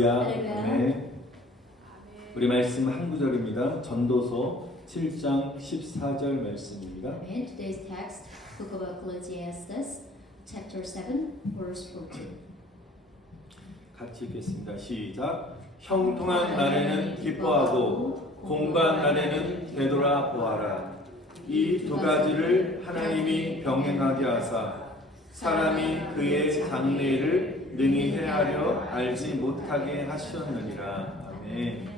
할렐루야. 할렐루야. 네. 우리 말씀 한 구절입니다. 전도서 7장 14절 말씀입니다. Amen. Today's text, Book of Ecclesiastes, chapter 7, verse 14. 같이 읽겠습니다. 시작. 형통한 날에는 기뻐하고 공고한 날에는 되돌아 보아라. 이 두 가지를 하나님이 병행하게 하사 사람이 그의 장래를 능히 헤아려 알지 못하게 하셨느니라. 아멘.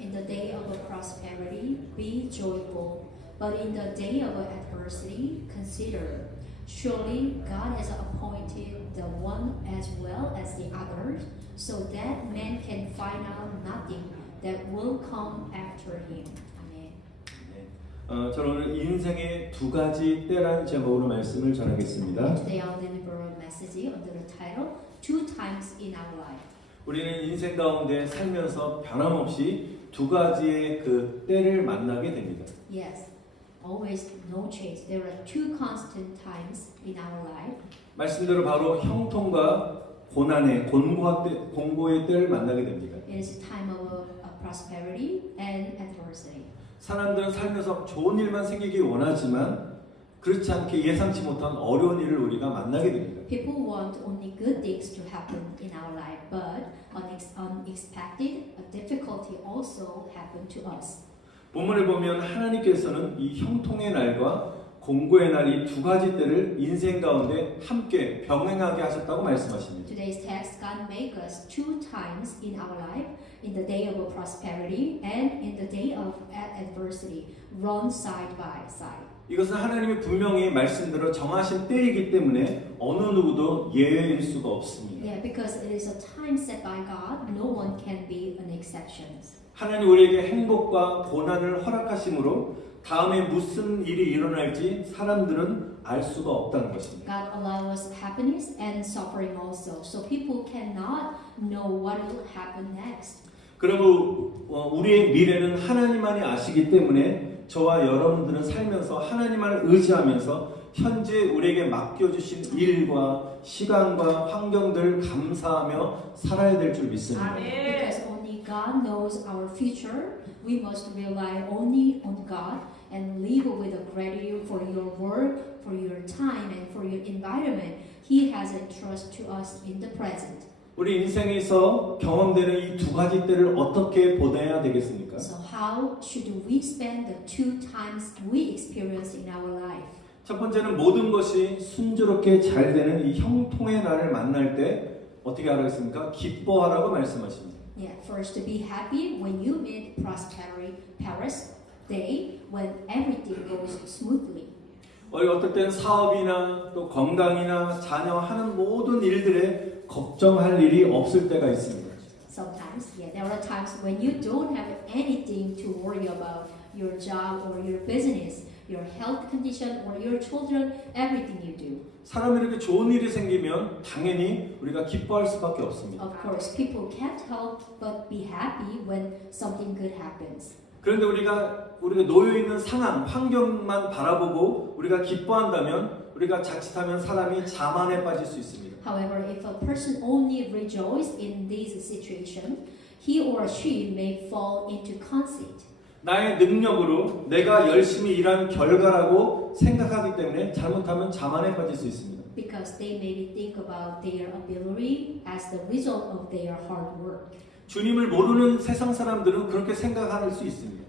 In the day of prosperity, be joyful, but in the day of adversity, consider. Surely God has appointed the one as well as the others, so that man can find out nothing that will come after him. Amen. 저는 오늘 인생의 두 가지 때라는 제목으로 말씀을 전하겠습니다. Today I'll deliver a message under the title, Two Times in Our Life. 우리는 인생 가운데 살면서 변함없이 두 가지의 그 때를 만나게 됩니다. Yes, always no change. There are two constant times in our life. 말씀대로 바로 형통과 고난의 공고의 때를 만나게 됩니다. It is a time of prosperity and adversity. 사람들은 살면서 좋은 일만 생기기 원하지만 그렇지 않게 예상치 못한 어려운 일을 우리가 만나게 됩니다. People want only good things to happen in our life, but unexpected difficulty also happen to us. 본문을 보면 하나님께서는 이 형통의 날과 공고의 날 이 두 가지 때를 인생 가운데 함께 병행하게 하셨다고 말씀하십니다. Today's text, God make us two times in our life, in the day of prosperity and in the day of adversity, run side by side. 이것은 하나님이 분명히 말씀대로 정하신 때이기 때문에 어느 누구도 예외일 수가 없습니다. Yeah, because it is a time set by God, no one can be an exception. 하나님 우리에게 행복과 고난을 허락하심으로 다음에 무슨 일이 일어날지 사람들은 알 수가 없다는 것입니다. God allows us happiness and suffering also, so people cannot know what will happen next. 그리고 우리의 미래는 하나님만이 아시기 때문에 저와 여러분들은 살면서 하나님만을 의지하면서 현재 우리에게 맡겨주신 일과 시간과 환경들을 감사하며 살아야 될 줄 믿습니다. Because only God knows our future, we must rely only on God and live with a gratitude for your work, for your time, and for your environment. He has entrusted to us in the present. 우리 인생에서 경험되는 이 두 가지 때를 어떻게 보내야 되겠습니까? So how should we spend the two times we experience in our life? 첫 번째는 모든 것이 순조롭게 잘 되는 이 형통의 날을 만날 때 어떻게 하라겠습니까? 기뻐하라고 말씀하십니다. Yeah, first to be happy when you meet prosperity, Paris day when everything goes smoothly. 어떨 때는 사업이나 또 건강이나 자녀 하는 모든 일들에 걱정할 일이 없을 때가 있습니다. Sometimes, yeah, there are times when you don't have anything to worry about your job or your business, your health condition or your children, everything you do. 사람에게 좋은 일이 생기면 당연히 우리가 기뻐할 수밖에 없습니다. Of course, people can't help but be happy when something good happens. 그런데 우리가 놓여 있는 상황, 환경만 바라보고 우리가 기뻐한다면 우리가 자칫하면 사람이 자만에 빠질 수 있습니다. However, if a person only rejoices in this situation, he or she may fall into conceit. 나의 능력으로 내가 열심히 일한 결과라고 생각하기 때문에 잘못하면 자만에 빠질 수 있습니다. Because they maybe think about their ability as the result of their hard work. 주님을 모르는 세상 사람들은 그렇게 생각할 수 있습니다.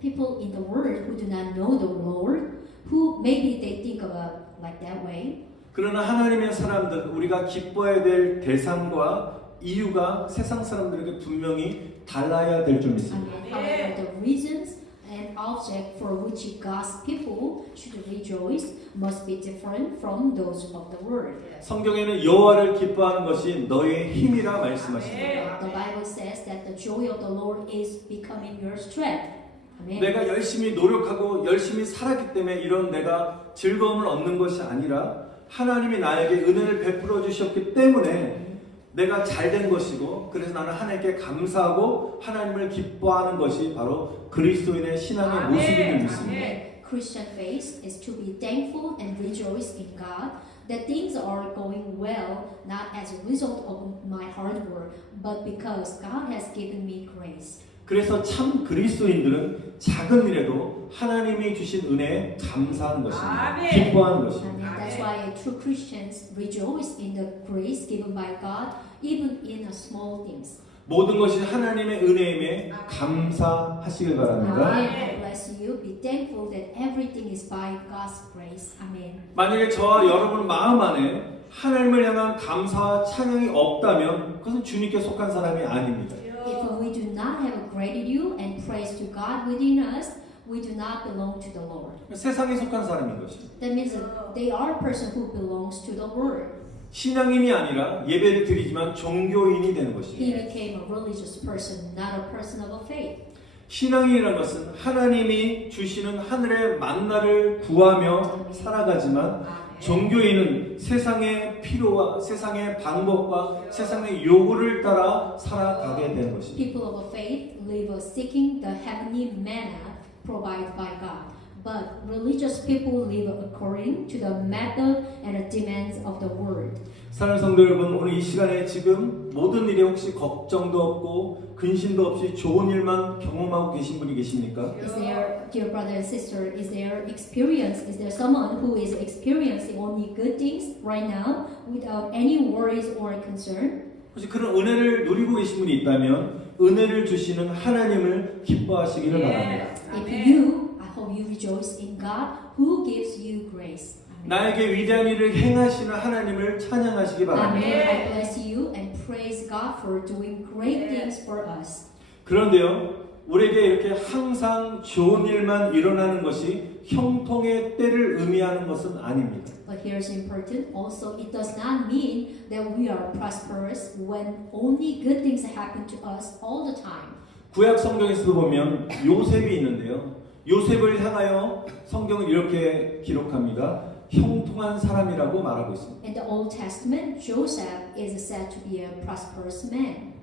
People in the world who do not know the Lord, who maybe they think about like that way. 그러나 하나님의 사람들, 우리가 기뻐해야 될 대상과 이유가 세상 사람들에게 분명히 달라야 될 줄 믿습니다. However, the reasons and object for which God's people should rejoice must be different from those of the world. 성경에는 여호와를 기뻐하는 것이 너의 힘이라 말씀하십니다. The Bible says that the joy of the Lord is becoming your strength. Amen. 내가 열심히 노력하고 열심히 살았기 때문에 이런 내가 즐거움을 얻는 것이 아니라 하나님이 나에게 은혜를 베풀어 주셨기 때문에 내가 잘된 것이고 그래서 나는 하나님께 감사하고 하나님을 기뻐하는 것이 바로 그리스도인의 신앙의 모습임을 믿습니다. Christian faith is to be thankful and rejoice in God. that things are going well not as a result of my hard work, but because God has given me grace. 그래서 참 그리스도인들은 작은 일에도 하나님이 주신 은혜에 감사하는 것입니다. 아멘. 기뻐하는 것입니다. And that's why true Christians rejoice in the grace given by God, even in the small things. 모든 것이 하나님의 은혜임에 감사하시길 바랍니다. Amen. I bless you. Be thankful that everything is by God's grace. Amen. 만약에 저와 여러분 마음 안에 하나님을 향한 감사와 찬양이 없다면 그것은 주님께 속한 사람이 아닙니다. If we do not have gratitude and praise to God within us, we do not belong to the Lord. 세상에 속한 사람인 것입니다. That means that they are a person who belongs to the world. 신앙인이 아니라 예배를 드리지만 종교인이 되는 He 것입니다. became a religious person, not a person of faith. 신앙인이라는 것은 하나님이 주시는 하늘의 만나를 구하며 살아가지만 종교인은 세상의 필요와 세상의 방법과 세상의 요구를 따라 살아가게 되는 것입니다. People of faith live seeking the heavenly manna provided by God. But religious people live according to the method and the demands of the world. 사랑하는 성도 여러분, 오늘 이 시간에 지금 모든 일에 혹시 걱정도 없고 근심도 없이 좋은 일만 경험하고 계신 분이 계십니까? Is there, dear brother and sister, is there experience? Is there someone who is experiencing only good things right now without any worries or concern? 혹시 그런 은혜를 누리고 계신 분이 있다면 은혜를 주시는 하나님을 기뻐하시기를 바랍니다. If you, I hope you rejoice in God who gives you grace. Amen. 나에게 위대한 일을 행하시는 하나님을 찬양하시기 바랍니다. Amen. I bless you and praise God for doing great things for us. 그런데요, 우리에게 이렇게 항상 좋은 일만 일어나는 것이 형통의 때를 의미하는 것은 아닙니다. But here's important. Also, it does not mean that we are prosperous when only good things happen to us all the time. 구약 성경에서도 보면 요셉이 있는데요. 요셉을 향하여 성경은 이렇게 기록합니다. 형통한 사람이라고 말하고 있습니다. In the Old Testament, Joseph is said to be a prosperous man.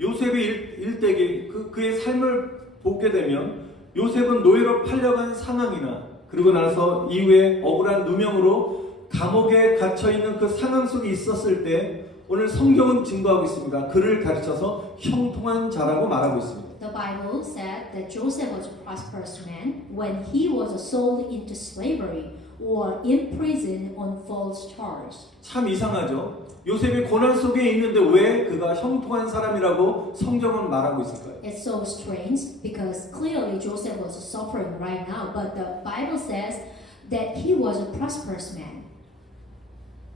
요셉의 일대기 그의 삶을 보게 되면 요셉은 노예로 팔려간 상황이나 그리고 나서 이후에 억울한 누명으로 감옥에 갇혀 있는 그 상황 속에 있었을 때 오늘 성경은 증거하고 있습니다. 그를 가르쳐서 형통한 자라고 말하고 있습니다. The Bible said that Joseph was a prosperous man when he was sold into slavery or in prison on false charge. 참 이상하죠. 요셉이 고난 속에 있는데 왜 그가 형통한 사람이라고 성경은 말하고 있을까요? It's so strange because clearly Joseph was suffering right now, but the Bible says that he was a prosperous man.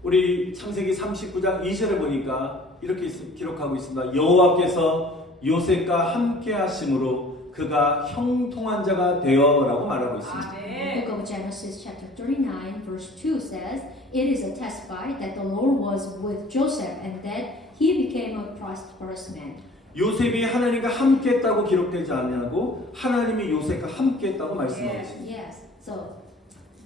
우리 창세기 39장 2절에 보니까 이렇게 기록하고 있습니다. 여호와께서 요셉과 함께 하심으로 그가 형통한 자가 되어라고 말하고 있습니다. The book of Genesis chapter 39 verse 2 says, It is testified that the Lord was with Joseph and that he became a prosperous man. 요셉이 하나님과 함께했다고 기록되지 않냐고 하나님이 요셉과 함께했다고 말씀하고 있습니다. Yes. So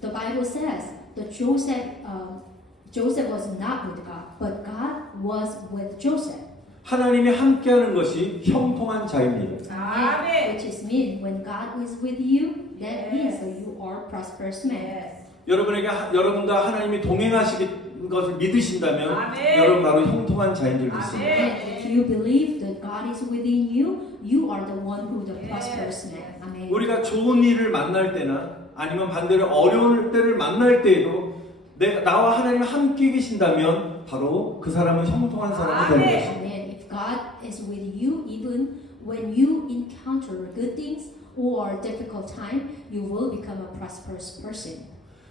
the Bible says that Joseph was not with God, but God was with Joseph. 하나님이 함께하는 것이 형통한 자입니다. 아멘. Which is mean when God is with you, that means that you are prosperous man. 여러분과 하나님이 동행하시는 것을 믿으신다면 아멘. 여러분 바로 형통한 자인 줄 믿습니다. 아멘. If you believe that God is within you, you are the one who the prosperous man. Amen. 우리가 좋은 일을 만날 때나 아니면 반대로 어려운 때를 만날 때에도 나와 하나님 함께 계신다면 바로 그 사람은 형통한 사람이 되는 아멘. 것입니다. Amen. If God is with you, even when you encounter good things or difficult time, you will become a prosperous person.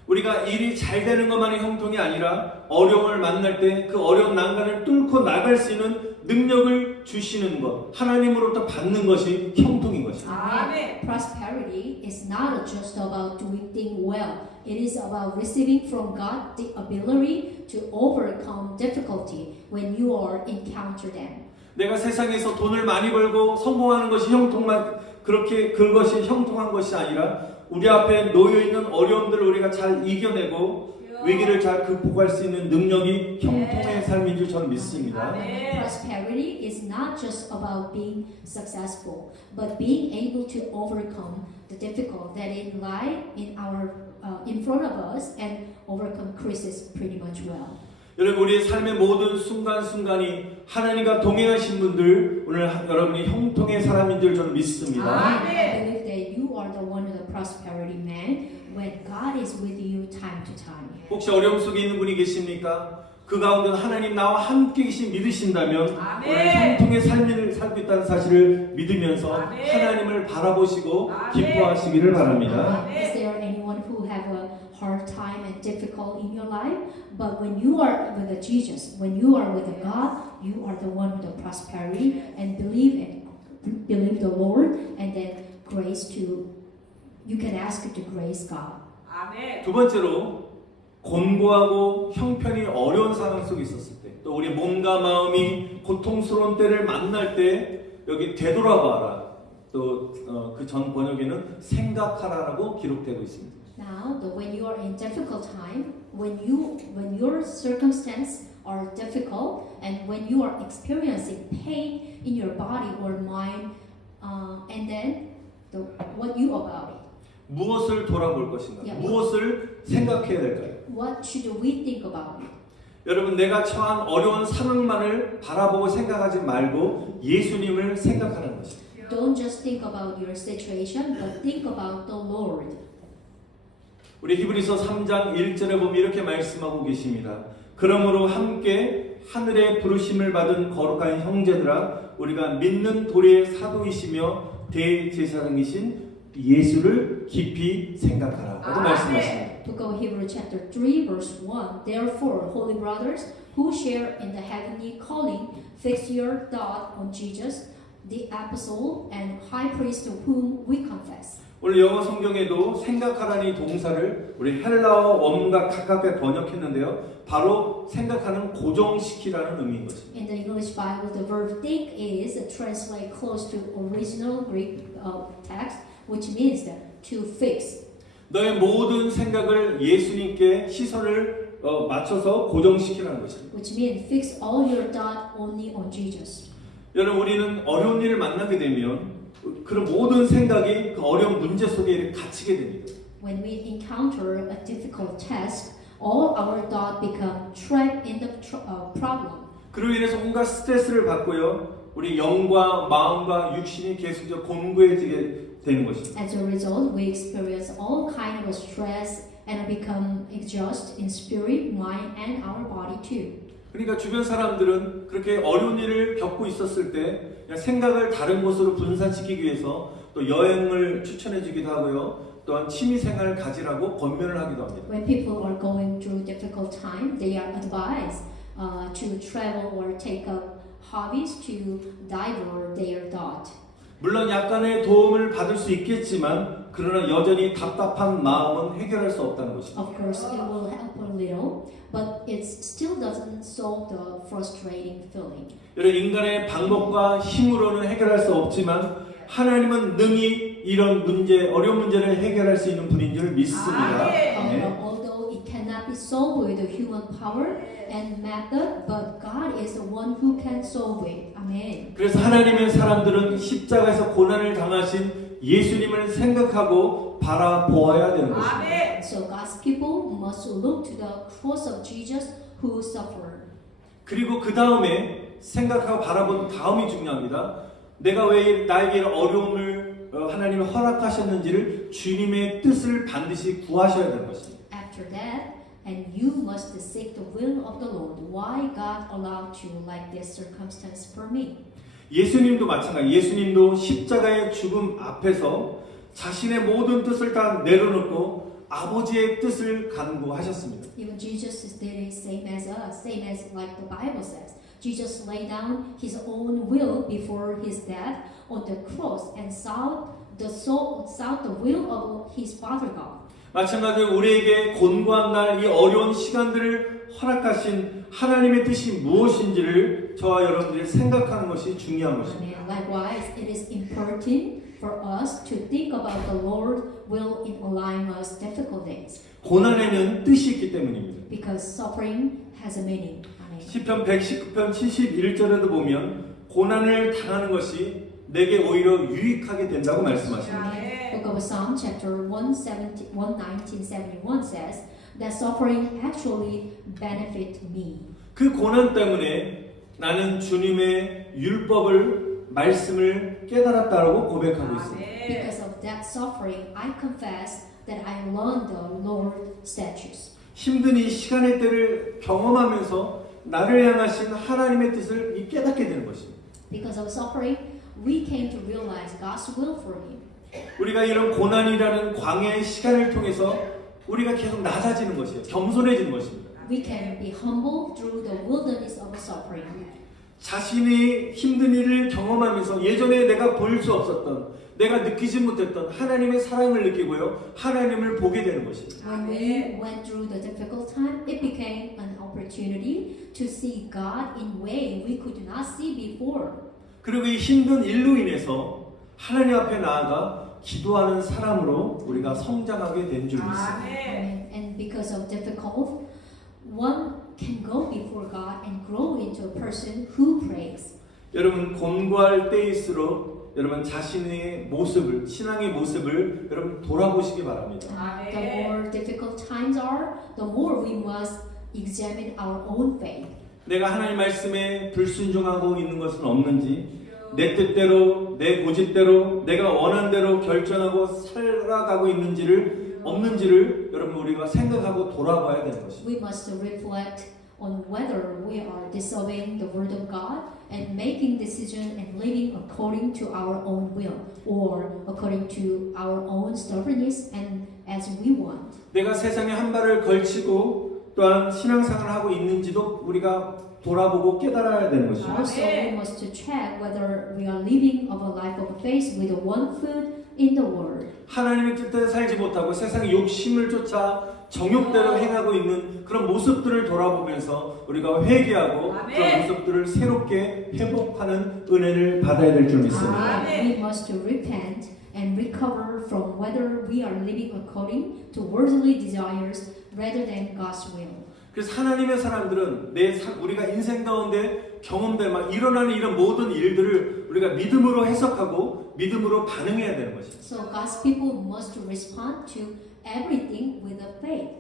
우리가 일이 잘 되는 것만이 형통이 아니라 어려움을 만날 때 그 어려운 난간을 뚫고 나갈 수 있는 능력을 주시는 것, 하나님으로부터 받는 것이 형통인 것입니다. 아멘. Prosperity is not just about doing things well. It is about receiving from God the ability to overcome difficulty when you are encounter them. 내가 세상에서 돈을 많이 벌고 성공하는 것이 그것이 형통한 것이 아니라 우리 앞에 놓여 있는 어려움들을 우리가 잘 이겨내고 위기를 잘 극복할 수 있는 능력이 형통의 삶인 줄 저는 믿습니다. Prosperity is not just about being successful, but being able to overcome the difficult that lie in our in front of us and overcome crisis pretty much well. 여러분 우리의 삶의 모든 순간순간이 하나님과 동행하신 분들 오늘 여러분이 형통의 사람인 줄 저는 믿습니다. I believe that you are the one of the prosperity man when God is with you time to time. 혹시 어려움 속에 있는 분이 계십니까? 그 가운데 하나님 나와 함께 계신 믿으신다면 오늘 형통의 삶을 살고 있다는 사실을 믿으면서 하나님을 바라보시고 기뻐하시기를 바랍니다. Is there anyone who have a hard time and difficult in your life? But when you are with the Jesus, when you are with the God, you are the one with the prosperity and believe the Lord, and then grace to you can ask to grace God. 두 번째로 곤고하고 형편이 어려운 상황 속에 있었을 때, 또 우리 몸과 마음이 고통스러운 때를 만날 때 여기 되돌아봐라. 또 그 전 번역에는 생각하라라고 기록되고 있습니다. Now, when you are in difficult time, when your circumstances are difficult, and when you are experiencing pain in your body or mind, and then what you about it? 무엇을 돌아볼 것인가? Yeah. 무엇을 생각해야 될까요? What should we think about it? 여러분 내가 처한 어려운 상황만을 바라보고 생각하지 말고 예수님을 생각하는 것입니다. Don't just think about your situation, but think about the Lord. 우리 히브리서 3장 1절에 보면 이렇게 말씀하고 계십니다. 그러므로 함께 하늘의 부르심을 받은 거룩한 형제들아 우리가 믿는 도리의 사도이시며 대제사장이신 예수를 깊이 생각하라 라고 말씀하십니다. To go Hebrew chapter 3 verse 1. Therefore, holy brothers who share in the heavenly calling, fix your thought on Jesus, the apostle and high priest of whom we confess. 오늘 영어 성경에도 생각하라는 이 동사를 우리 헬라어 원문과 가깝게 번역했는데요. 바로 생각하는 고정시키라는 의미인 것입니다. In the English Bible, the verb think is translated close to original Greek text, which means to fix. 너의 모든 생각을 예수님께 시선을 맞춰서 고정시키라는 것입니다. Which means fix all your thought only on Jesus. 여러분 우리는 어려운 일을 만나게 되면 그런 모든 생각이 그 어려운 문제 속에 갇히게 됩니다. When we encounter a difficult task, all our thought become trapped in the problem. 그로 인해서 온갖 스트레스를 받고요. 우리 영과 마음과 육신이 계속적으로 곤고해지게 되는 것입니다. As a result, we experience all kind of stress and become exhausted in spirit, mind, and our body too. 그러니까 주변 사람들은 그렇게 어려운 일을 겪고 있었을 때 그냥 생각을 다른 곳으로 분산시키기 위해서 또 여행을 추천해주기도 하고요. 또한 취미생활을 가지라고 권면을 하기도 합니다. When people are going through difficult time, they are advised to travel or take up hobbies to divert their thought. 물론 약간의 도움을 받을 수 있겠지만 그러나 여전히 답답한 마음은 해결할 수 없다는 것입니다. Of course, it will help a little, but it still doesn't solve the frustrating feeling. 여러분 인간의 방법과 힘으로는 해결할 수 없지만 하나님은 능히 이런 문제, 어려운 문제를 해결할 수 있는 분인 줄 믿습니다. Although it cannot be solved with human power and method, but God is the one who can solve it. Amen. 그래서 하나님의 사람들은 십자가에서 고난을 당하신 예수님을 생각하고 바라보아야 되는 것입니다. So God's people must look to the cross of Jesus who suffered. 그리고 그 다음에 생각하고 바라본 다음이 중요합니다. 내가 왜 나에게 어려움을 하나님이 허락하셨는지를 주님의 뜻을 반드시 구하셔야 되는 것입니다. After that, and you must seek the will of the Lord. Why God allowed you like this circumstance for me? 예수님도 마찬가지. 예수님도 십자가의 죽음 앞에서 자신의 모든 뜻을 다 내려놓고 아버지의 뜻을 간구하셨습니다. Even Jesus did it same as us, same as like the Bible says. Jesus laid down his own will before his death on the cross and sought the will of his Father God. 마찬가지로 우리에게 곤고한 날 이 어려운 시간들을 허락하신 하나님의 뜻이 무엇인지를 저와 여러분들이 생각하는 것이 중요한 것입니다. Likewise, it is important for us to think about the Lord will in allowing us difficult days. 고난에는 뜻이 있기 때문입니다. Because suffering has a meaning. 시편 119편 71절에도 보면 고난을 당하는 것이 내게 오히려 유익하게 된다고 말씀하십니다. Book of Psalm chapter 119:71 says that suffering actually benefit me. 그 고난 때문에 나는 주님의 율법을 말씀을 깨달았다고 고백하고 있습니다. Because of that suffering, I confess that I learned the Lord's statutes. 힘든 이 시간의 때를 경험하면서 나를 향하신 하나님의 뜻을 깨닫게 되는 것입니다. Because of suffering, we came to realize God's will for me. 우리가 이런 고난이라는 광야의 시간을 통해서 우리가 계속 낮아지는 것이에요. 겸손해지는 것입니다. We can be humble through the wilderness of suffering. 자신이 힘든 일을 경험하면서 예전에 내가 볼 수 없었던, 내가 느끼지 못했던 하나님의 사랑을 느끼고요, 하나님을 보게 되는 것입니다. When we went through the difficult time, it became an opportunity to see God in way we could not see before. 그리고 이 힘든 일로 인해서 하나님 앞에 나아가 기도하는 사람으로 우리가 성장하게 된 줄 믿습니다. And because of difficult, one can go before God and grow into a person who prays. 여러분 곤고할 때일수록 여러분 자신의 모습을, 신앙의 모습을 여러분 돌아보시기 바랍니다. The more difficult times are, the more we must examine our own faith. 내가 하나님 말씀에 불순종하고 있는 것은 없는지, 내 뜻대로, 내 고집대로, 내가 원하는 대로 결정하고 살아가고 없는지를 여러분 우리가 생각하고 돌아봐야 되는 것입니다. We must reflect on whether we are disobeying the word of God and making decisions and living according to our own will or according to our own stubbornness and as we want. 내가 세상에 한 발을 걸치고 또한 신앙생활을 하고 있는지도 우리가 돌아보고 깨달아야 되는 것입니다. Also, we must check whether we are living of a life of faith with one foot in the world. 하나님의 뜻대로 살지 못하고 세상의 욕심을 쫓아 정욕대로 행하고 있는 그런 모습들을 돌아보면서 우리가 회개하고 그런 모습들을 새롭게 회복하는 은혜를 받아야 될 줄 믿습니다. We must repent and recover from whether we are living according to worldly desires rather than God's will. 그래서 하나님의 사람들은 우리가 인생 가운데 경험될 막 일어나는 이런 모든 일들을 우리가 믿음으로 해석하고 믿음으로 반응해야 되는 것입니다. So God's people must respond to everything with a faith.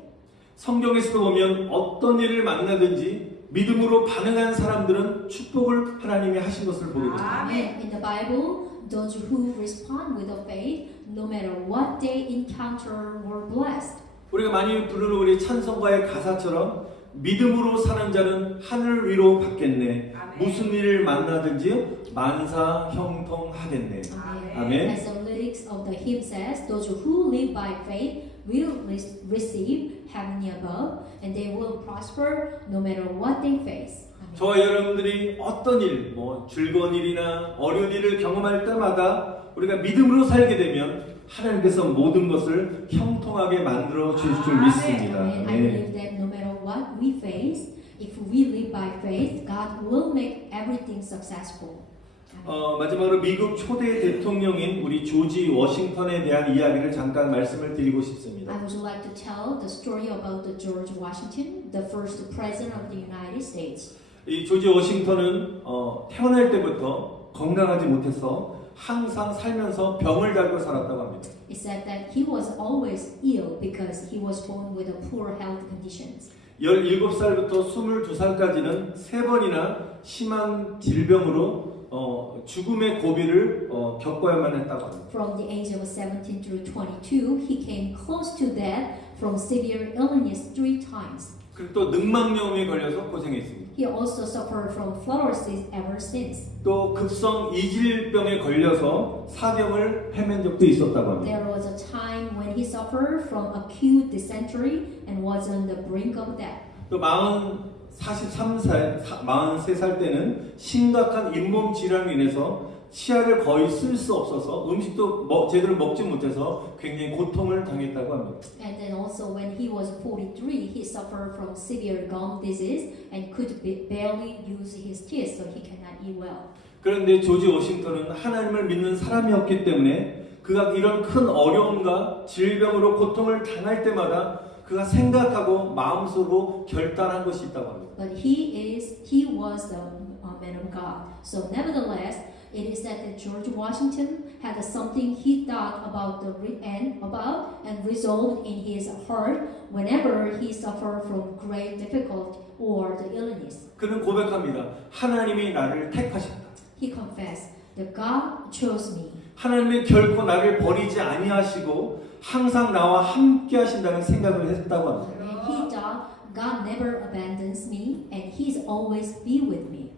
성경에서도 보면 어떤 일을 만나든지 믿음으로 반응한 사람들은 축복을 하나님이 하신 것을 보게 됩니다. And in the Bible, those who respond with a faith, no matter what they encounter, were blessed. 우리가 많이 부르는 우리 찬송가의 가사처럼 믿음으로 사는 자는 하늘 위로 받겠네. 무슨 일을 만나든지 만사 형통하겠네. 아멘. As the lyrics of the hymn says, those who live by faith will receive heavenly above, and they will prosper no matter what they face. 저와 여러분들이 어떤 일, 즐거운 일이나 어려운 일을 경험할 때마다 우리가 믿음으로 살게 되면 하나님께서 모든 것을 형통하게 만들어 주실 줄 믿습니다. I believe that no matter what we face, if we live by faith, God will make everything successful. 마지막으로 미국 초대 대통령인 우리 조지 워싱턴에 대한 이야기를 잠깐 말씀을 드리고 싶습니다. I would like to tell the story about the George Washington, the first president of the United States. 이 조지 워싱턴은 태어날 때부터 건강하지 못해서 항상 살면서 병을 달고 살았다고 합니다. It said that he was always ill because he was born with a poor health conditions. 17살부터 22살까지는 3번이나 심한 질병으로 죽음의 고비를 겪어야만 했다고 합니다. From the age of 17 through 22, he came close to death from severe illness 3 times. 그리고 또 늑막염에 걸려서 고생했습니다. He also suffered from fluorosis ever since. 또 급성 이질병에 걸려서 사경을 헤맨 적도 있었다고 합니다. There was a time when he suffered from acute dysentery and was on the brink of death. 또 43살 때는 심각한 잇몸 질환으로 인해서 치아를 거의 쓸 수 없어서 음식도 제대로 먹지 못해서 굉장히 고통을 당했다고 합니다. And then also when he was 43, he suffered from severe gum disease and could barely use his teeth, so he cannot eat well. 그런데 조지 워싱턴은 하나님을 믿는 사람이었기 때문에 그가 이런 큰 어려움과 질병으로 고통을 당할 때마다 그가 생각하고 마음속으로 결단한 것이 있다고 합니다. But he was the man of God. So nevertheless, It is that George Washington had something he thought about and resolved in his heart whenever he suffered from great difficulty or the illness. 그는 고백합니다. 하나님이 나를 택하셨다. He confessed that God chose me. 하나님은 결코 나를 버리지 아니하시고 항상 나와 함께 하신다는 생각을 했다고 합니다. And he thought God never abandons me and He's always be with me.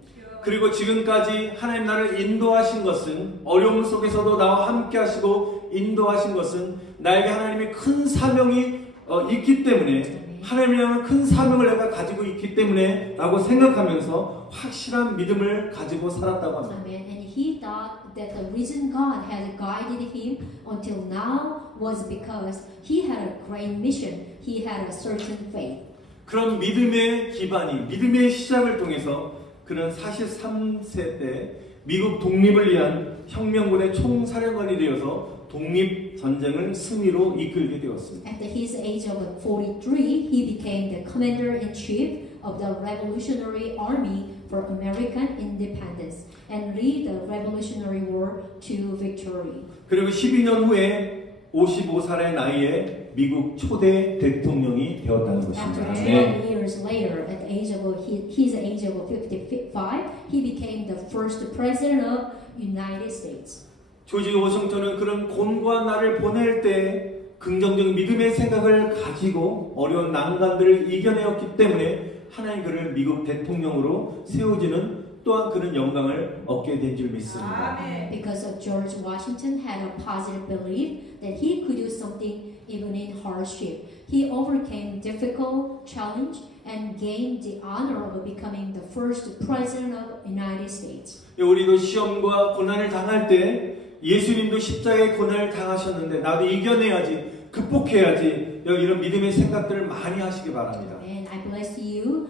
그리고 지금까지 하나님 나를 인도하신 것은 어려움 속에서도 나와 함께 하시고 인도하신 것은 나에게 하나님의 큰 사명이 있기 때문에 하나님이라는 큰 사명을 내가 가지고 있기 때문에 라고 생각하면서 확실한 믿음을 가지고 살았다고 합니다. Amen. And he thought that the reason God had guided him until now was because he had a great mission. He had a certain faith. 그런 믿음의 기반이 믿음의 시작을 통해서 그는 43세 때 미국 독립을 위한 혁명군의 총사령관이 되어서 독립전쟁을 승리로 이끌게 되었습니다. At his age of 43, he became the commander-in-chief of the Revolutionary Army for American independence and lead the Revolutionary War to victory. 그리고 12년 후에 55살의 나이에 미국 초대 대통령이 되었다는 After 것입니다. 12 years later, at the age of his age of 55, he became the first president of United States. 조지 워싱턴은 그런 곤고한 날을 보낼 때 긍정적인 믿음의 생각을 가지고 어려운 난관들을 이겨내었기 때문에 하나님 그를 미국 대통령으로 세우지는 또한 그는 영광을 얻게 된 줄 믿습니다. Because of George Washington had a positive belief that he could do something even in hardship. He overcame difficult challenge and gained the honor of becoming the first president of United States. 우리도 시험과 고난을 당할 때 예수님도 십자가의 고난을 당하셨는데 나도 이겨내야지, 극복해야지 이런 믿음의 생각들을 많이 하시기 바랍니다. And I bless you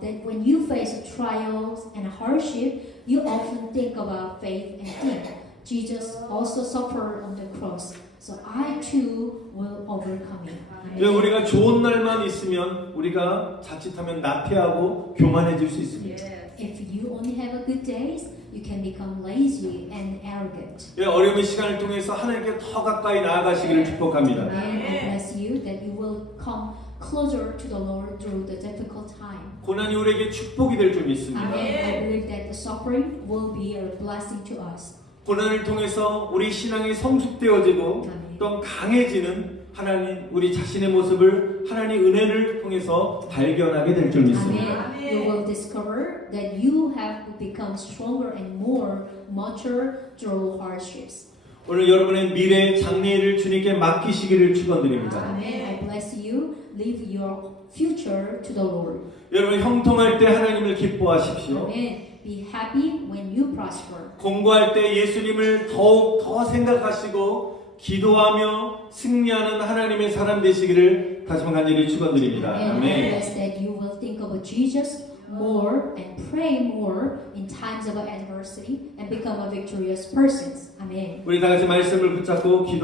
that when you face trials and hardship, you often think about faith and think, Jesus also suffered on the cross, so I too will overcome it. 우리가 좋은 날만 있으면 우리가 자칫하면 나태하고 교만해질 수 있습니다. If you only have a good days, you can become lazy and arrogant. 어려움의 시간을 통해서 하나님께 더 가까이 나아가시기를 축복합니다. And I bless you that you will come closer to the Lord through the difficult time. 고난이 우리에게 축복이 될 줄 믿습니다. Amen. I believe that the suffering will be a blessing to us. 고난을 통해서 우리 신앙이 성숙되어지고 또 강해지는 하나님 우리 자신의 모습을 하나님의 은혜를 통해서 발견하게 될 줄 믿습니다. Amen. You will discover that you have become stronger and more mature through hardships. 오늘 여러분의 미래 장래일을 주님께 맡기시기를 축원드립니다. Amen. I bless you. Leave your future to the Lord. 여러분 형통할 때 하나님을 기뻐하십시오. Amen. Be happy when you prosper. 공부할 때 예수님을 더욱 더 생각하시고 기도하며 승리하는 하나님의 사람 되시기를 다시 한번 간절히 축원드립니다. And I 아멘. bless that you will think of Jesus more and pray more in times of adversity and become a victorious person. Amen. 우리 다 같이 말씀을 붙잡고 기도